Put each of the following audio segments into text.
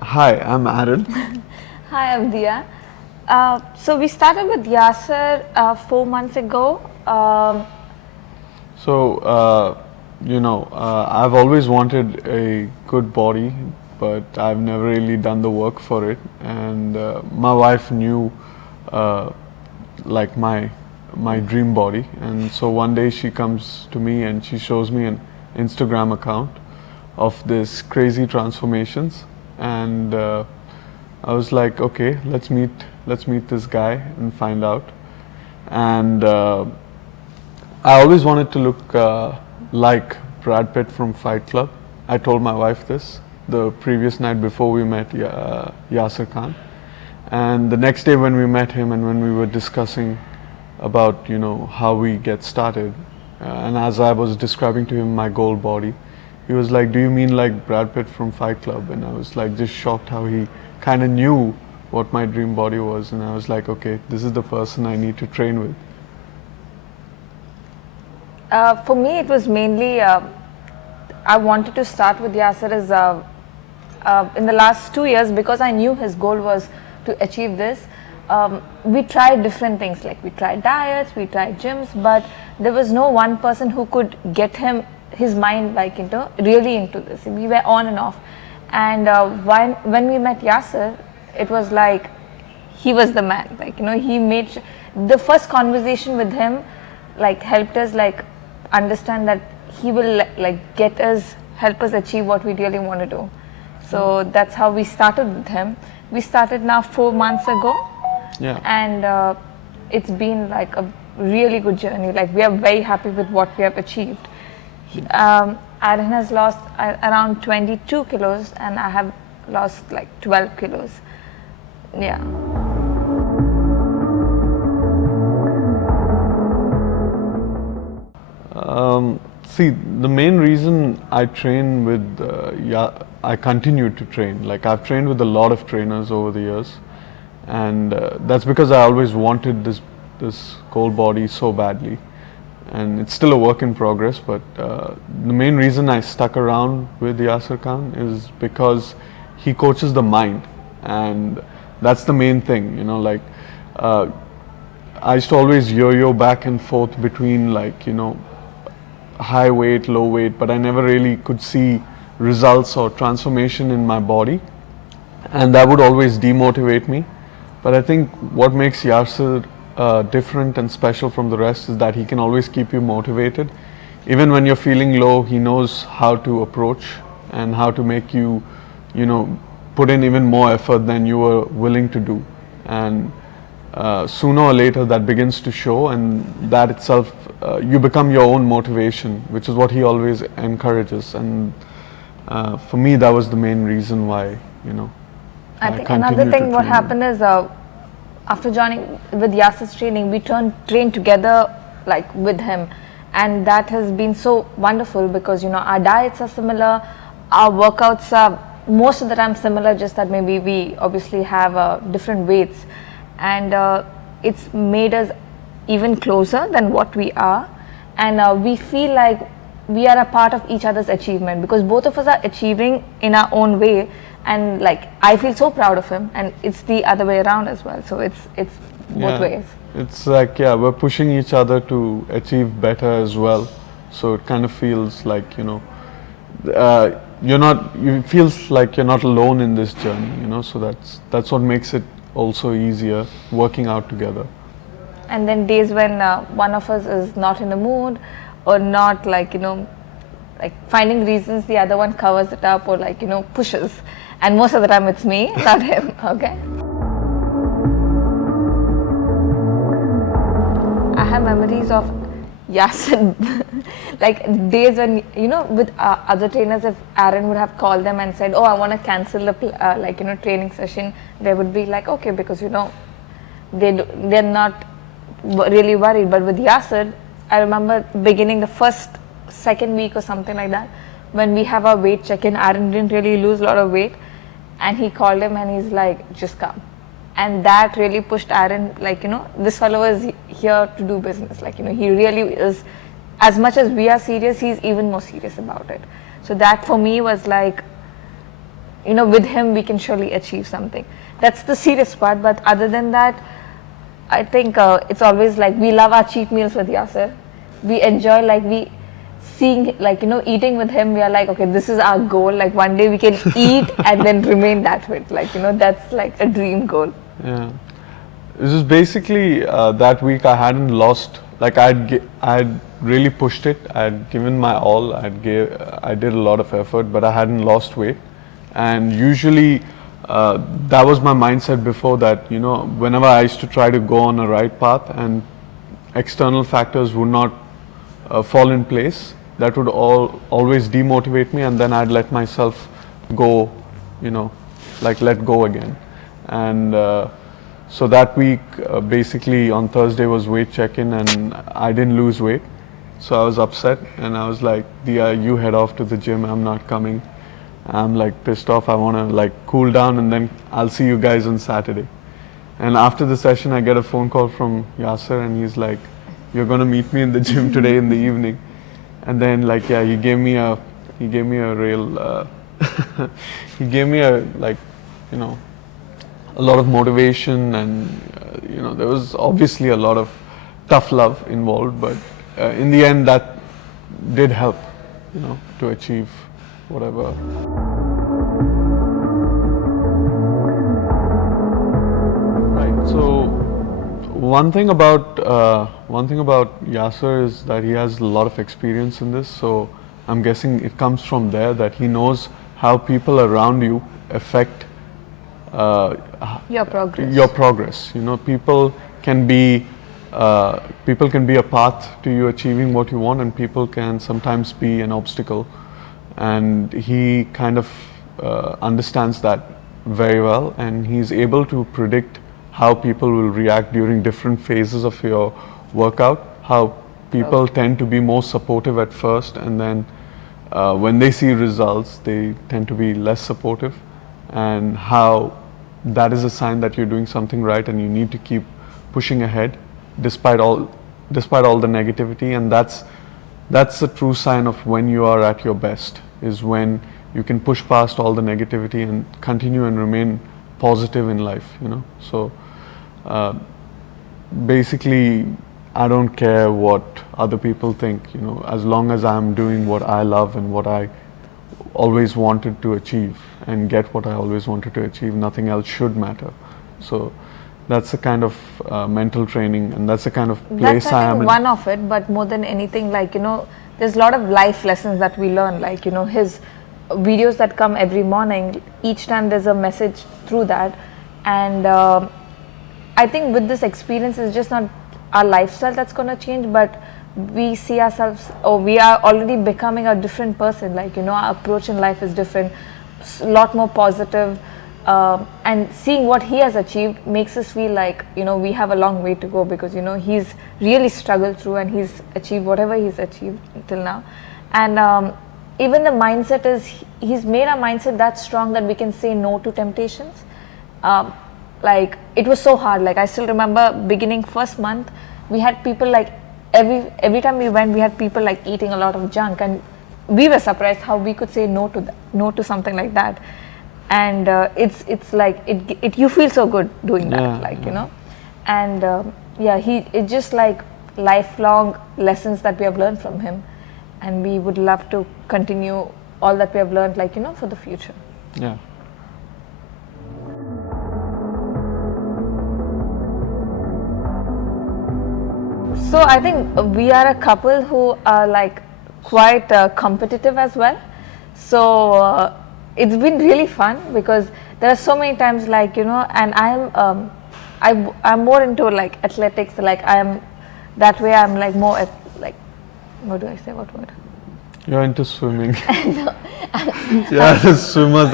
Hi, I'm Aaron. Hi, I'm Diya. So we started with Yasir 4 months ago. So, I've always wanted a good body, but I've never really done the work for it. And my wife knew, uh, like my dream body. And so one day she comes to me and she shows me an Instagram account of this crazy transformations, and I was like, okay, let's meet this guy and find out. And I always wanted to look like Brad Pitt from Fight Club. I told my wife this the previous night before we met Yasir Khan. And the next day when we met him and when we were discussing about how we get started, and as I was describing to him my goal body, he was like, "Do you mean like Brad Pitt from Fight Club?" And I was like just shocked how he kind of knew what my dream body was, and I was like, "Okay, this is the person I need to train with." For me, it was mainly I wanted to start with Yasir as in the last 2 years because I knew his goal was to achieve this. We tried different things, like we tried diets, we tried gyms, but there was no one person who could get his mind like really into this. We were on and off, and when we met Yasir, it was like he was the man. Like he made the first conversation with him like helped us like understand that he will like help us achieve what we really want to do. So that's how we started with him. We started now 4 months ago. Yeah. And it's been like a really good journey. Like we are very happy with what we have achieved. Aaron has lost around 22 kilos and I have lost like 12 kilos. Yeah. See, the main reason I train with, I continue to train. Like I've trained with a lot of trainers over the years, and that's because I always wanted this goal body so badly, and it's still a work in progress. But the main reason I stuck around with Yasir Khan is because he coaches the mind, and that's the main thing. Like I used to always yo-yo back and forth between high weight, low weight, but I never really could see results or transformation in my body, and that would always demotivate me. But I think what makes Yasir different and special from the rest is that he can always keep you motivated. Even when you're feeling low, he knows how to approach and how to make you, put in even more effort than you were willing to do. And sooner or later that begins to show, and that itself you become your own motivation, which is what he always encourages. And for me that was the main reason why I think another thing what happened is after joining with Yasir's training, we trained together like with him, and that has been so wonderful because our diets are similar, our workouts are most of the time similar, just that maybe we obviously have different weights, and it's made us even closer than what we are, and we feel like we are a part of each other's achievement because both of us are achieving in our own way, and like I feel so proud of him, and it's the other way around as well, so it's both ways. It's like, yeah, we're pushing each other to achieve better as well, so it kind of feels like you feels like you're not alone in this journey, so that's what makes it also easier working out together. And then days when one of us is not in the mood or not like finding reasons, the other one covers it up or pushes, and most of the time it's me, not him. Okay, I have memories of Yasir like days when with other trainers, if Aaron would have called them and said, oh, I want to cancel the training session, they would be like, okay, because they're not really worried. But with Yasir, I remember beginning the second week or something like that, when we have our weight check-in, Aaron didn't really lose a lot of weight, and he called him and he's like, just come. And that really pushed Aaron, this fellow is here to do business. He really is, as much as we are serious, he's even more serious about it. So that for me was like, with him we can surely achieve something. That's the serious part. But other than that, I think it's always like we love our cheat meals with Yasir. We enjoy seeing eating with him. We are like, okay, this is our goal. Like one day we can eat and then remain that way. That's like a dream goal. Yeah. This is basically that week I hadn't lost. Like I'd really pushed it. I'd given my all. I did a lot of effort, but I hadn't lost weight. And usually that was my mindset before that. Whenever I used to try to go on a right path and external factors would not fall in place, that would always demotivate me, and then I'd let myself go, let go again. And so that week, basically on Thursday was weight check-in, and I didn't lose weight. So I was upset, and I was like, Diya, you head off to the gym, I'm not coming. I'm like pissed off, I want to cool down, and then I'll see you guys on Saturday. And after the session, I get a phone call from Yasir, and he's like, you're going to meet me in the gym today in the evening. And then he gave me a real, he gave me a lot of motivation, and there was obviously a lot of tough love involved, but in the end that did help, to achieve whatever. Right. So one thing about Yasir is that he has a lot of experience in this. So I'm guessing it comes from there, that he knows how people around you affect your progress. People can be a path to you achieving what you want, and people can sometimes be an obstacle. And he kind of understands that very well, and he's able to predict how people will react during different phases of your workout, how people tend to be more supportive at first, and then when they see results, they tend to be less supportive, and how that is a sign that you're doing something right and you need to keep pushing ahead despite all the negativity. And that's a true sign of when you are at your best, is when you can push past all the negativity and continue and remain positive in life, So basically, I don't care what other people think, as long as I'm doing what I love and what I always wanted to achieve and get what I always wanted to achieve, nothing else should matter. So that's the kind of mental training, and that's the kind of place I am in. One of it, but more than anything, there's a lot of life lessons that we learn, his videos that come every morning, each time there's a message through that. And I think with this experience, it's just not our lifestyle that's going to change, but we see ourselves, or we are already becoming a different person. Our approach in life is different, a lot more positive, and seeing what he has achieved makes us feel like we have a long way to go, because he's really struggled through and he's achieved whatever he's achieved till now. And even the mindset is, he's made our mindset that strong that we can say no to temptations. It was so hard. I still remember beginning first month, we had people every time we went, we had people eating a lot of junk, and we were surprised how we could say no to something like that. And you feel so good doing that, And it's just lifelong lessons that we have learned from him, and we would love to continue all that we have learned, for the future. Yeah. So I think we are a couple who are quite competitive as well. So it's been really fun, because there are so many times and I'm more into athletics. I am that way. I'm more what do I say? What word? You're into swimming. Yeah, the swimmers.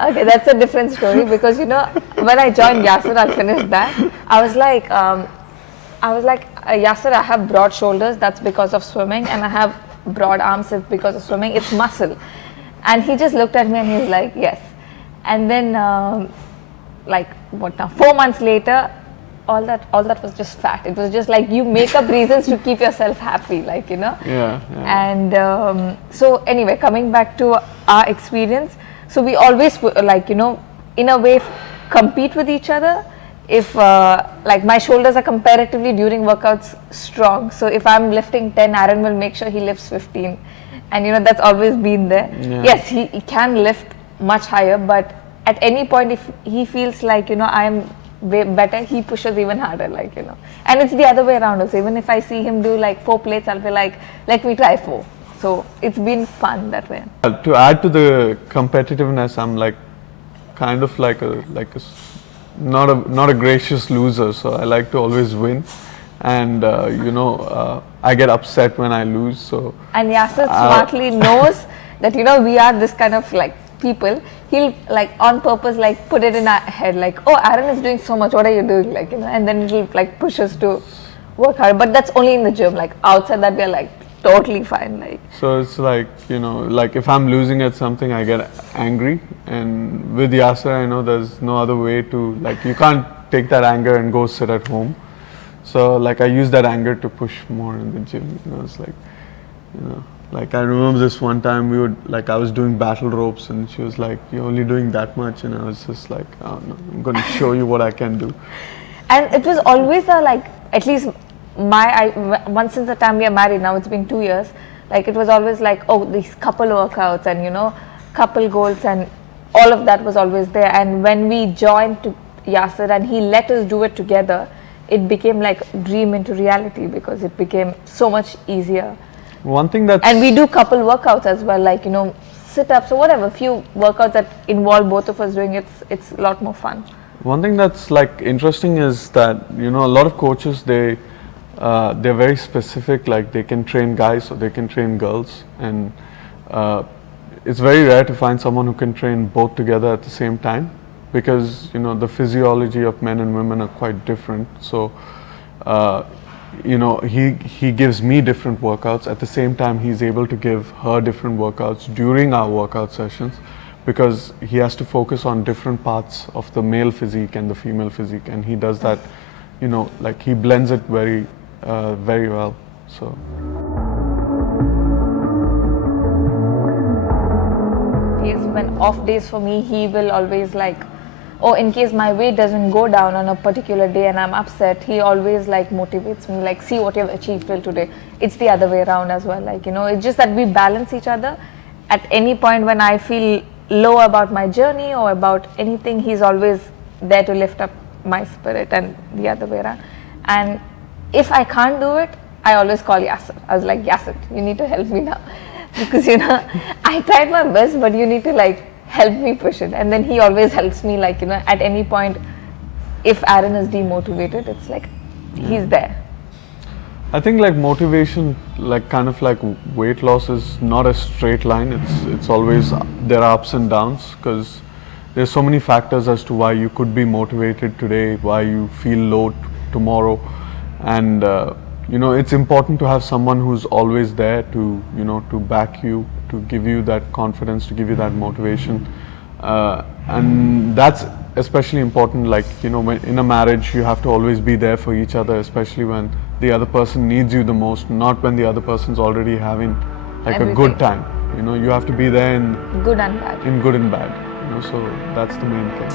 Okay, that's a different story, because when I joined Yasir, I finished that. I was like, Yasir, I have broad shoulders, that's because of swimming, and I have broad arms, it's because of swimming, it's muscle. And he just looked at me and he was like, yes. And then, 4 months later, all that was just fat. It was just you make up reasons to keep yourself happy, Yeah. And so anyway, coming back to our experience, So we always like, you know, in a way compete with each other. If like my shoulders are comparatively during workouts strong, so if I'm lifting 10, Aaron will make sure he lifts 15, and you know that's always been there. Yeah. Yes, he can lift much higher, but at any point if he feels like, you know, I'm way better, he pushes even harder, like, you know. And it's the other way around also. Even if I see him do like 4 plates, I'll be like, let me try 4. So it's been fun that way. To add to the competitiveness, I'm like kind of like not a gracious loser, so I like to always win, and you know, I get upset when I lose. So and Yasir smartly knows that, you know, we are this kind of like people. He'll like on purpose like put it in our head like, oh, Aaron is doing so much, what are you doing, like, you know, and then it'll like push us to work hard. But that's only in the gym. Like outside that, we're like totally fine. Like, so it's like, you know, like if I'm losing at something, I get angry, and with Yasir, I know there's no other way to, like, you can't take that anger and go sit at home. So like I use that anger to push more in the gym. You know, it's like, you know, like I remember this one time I was doing battle ropes, and she was like, "You're only doing that much," and I was just like, "Oh no, I'm going to show you what I can do." And it was always a like, at least once since the time we are married, now it's been 2 years, like it was always like, oh, these couple workouts and, you know, couple goals, and all of that was always there. And when we joined to Yasir and he let us do it together, it became like dream into reality, because it became so much easier. One thing that, and we do couple workouts as well, like, you know, sit-ups or whatever, few workouts that involve both of us doing it. It's a lot more fun. one thing that's like interesting is that, you know, a lot of coaches, they're very specific, like they can train guys or they can train girls, and it's very rare to find someone who can train both together at the same time, because, you know, the physiology of men and women are quite different. So you know, he gives me different workouts, at the same time he's able to give her different workouts during our workout sessions, because he has to focus on different parts of the male physique and the female physique, and he does that, you know, like he blends it very very well. So when off days for me, he will always like, or in case my weight doesn't go down on a particular day and I'm upset, he always like motivates me, like, see what you've achieved till today. It's the other way around as well, like, you know, it's just that we balance each other. At any point when I feel low about my journey or about anything, he's always there to lift up my spirit, and the other way around. And if I can't do it, I always call Yasir. I was like, Yasir, you need to help me now, because, you know, I tried my best, but you need to like help me push it. And then he always helps me, like, you know, at any point if Aaron is demotivated, it's like he's there. I think like motivation, like kind of like weight loss, is not a straight line. It's always, there are ups and downs, because there's so many factors as to why you could be motivated today, why you feel low tomorrow, and you know, it's important to have someone who's always there to, you know, to back you, to give you that confidence, to give you that motivation, and that's especially important. Like, you know, when in a marriage, you have to always be there for each other, especially when the other person needs you the most, not when the other person's already having like Everything. a good time. You know, you have to be there in Good and bad. good and bad. You know, so that's the main thing.